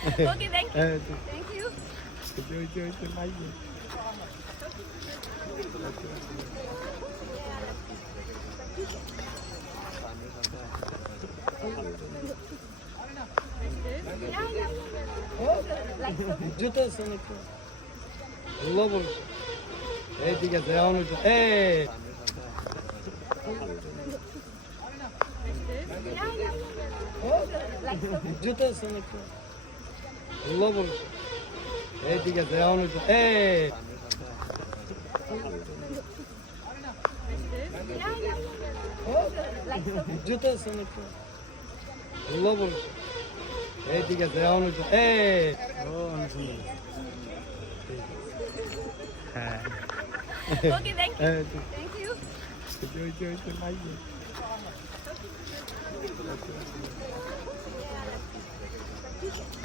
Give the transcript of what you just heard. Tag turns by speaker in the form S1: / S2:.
S1: okay,
S2: thank
S1: you. thank you. Jutas on it. Lovers. Hey, you get the honor. Hey. Jutas on লবণ এই ঠিক আছে এখন এই জুতো লবণ এই ঠিক আছে এখন এই হ্যাঁ okay thank you thank you ওই যে ওই যে Thank you.